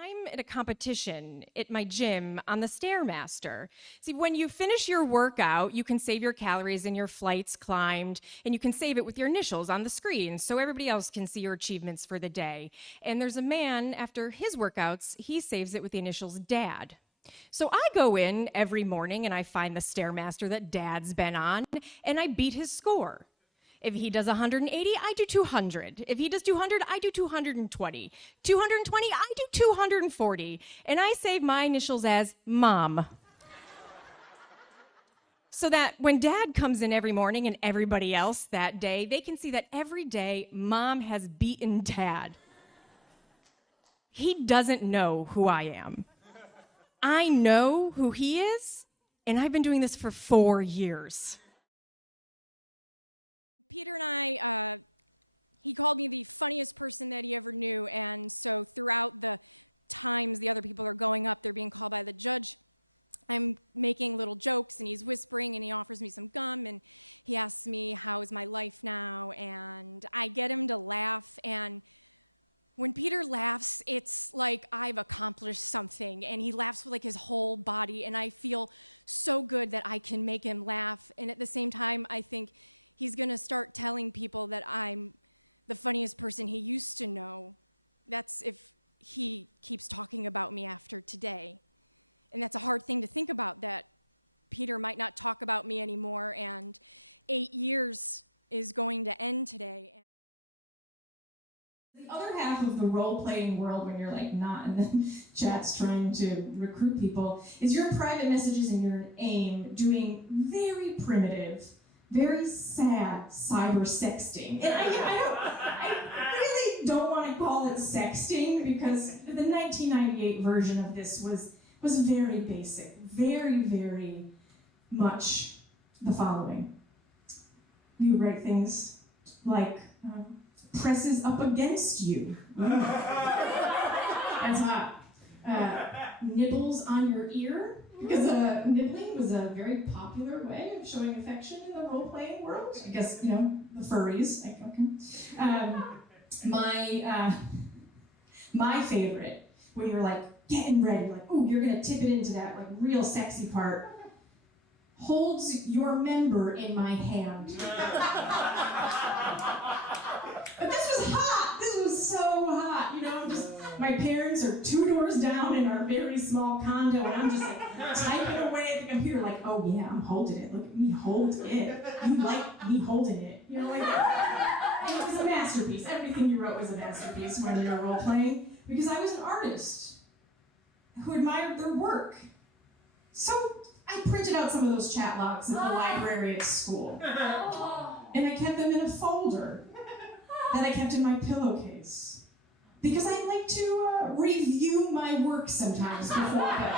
I'm at a competition at my gym on the Stairmaster. See, when you finish your workout, you can save your calories and your flights climbed, and you can save it with your initials on the screen so everybody else can see your achievements for the day. And there's a man, after his workouts, he saves it with the initials Dad. So I go in every morning and I find the Stairmaster that Dad's been on, and I beat his score. If he does 180, I do 200. If he does 200, I do 220. 220, I do 240. And I save my initials as Mom. So that when Dad comes in every morning and everybody else that day, they can see that every day Mom has beaten Dad. He doesn't know who I am. I know who he is, and I've been doing this for 4 years. Peter and I, he called me the funniest person that he ever knew, and so throughout the times the other people are going up, they're being called by the judge, I'm making little jokes, and he's whispering, and he offers me some gum, and he asks me, how is my life now, and I get him to laugh, and when Peter laughs, it's like I've accomplished something, and he laughs with like his whole body, and I feel so good that I can make him laugh, and at the same time, I think he's gonna start telling people that I'm the funniest person he used to know. That's if he keeps talking about me after today. And that's a hard thing to think about, that Peter might not talk about me anymore, and 8 years is going to end today. The other half of the role-playing world, when you're like not in the chats trying to recruit people, is your private messages and your AIM doing very primitive, very sad cyber sexting. And I really don't want to call it sexting, because the 1998 version of this was very basic, very, very much the following. You write things like, presses up against you. That's hot. Nibbles on your ear, because nibbling was a very popular way of showing affection in the role-playing world. I guess, the furries. Like, okay. My favorite, when you're like getting ready, like, oh, you're gonna tip it into that like real sexy part, holds your member in my hand. But this was hot. This was so hot. My parents are 2 doors down in our very small condo, and I'm just like typing away at the computer, like, oh yeah, I'm holding it. Look at me hold it. You like me holding it. Like that. And it was a masterpiece. Everything you wrote was a masterpiece when you were role playing, because I was an artist who admired their work. So I printed out some of those chat logs at the library at school, and I kept them in a folder that I kept in my pillowcase, because I like to review my work sometimes before bed.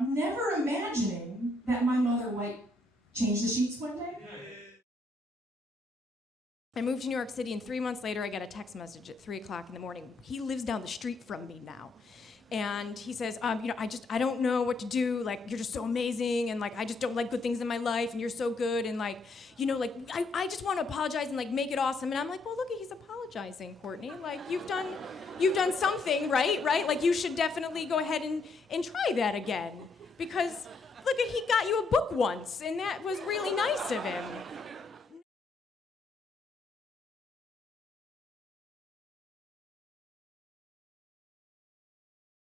Never imagining that my mother might change the sheets one day. I moved to New York City, and 3 months later, I got a text message at 3 o'clock in the morning. He lives down the street from me now. And he says, I don't know what to do. Like, you're just so amazing. And like, I just don't like good things in my life. And you're so good. And like, I just want to apologize and like make it awesome. And I'm like, well, look, he's apologizing, Courtney. Like, you've done something, right? Like, you should definitely go ahead and try that again. Because look, he got you a book once, and that was really nice of him.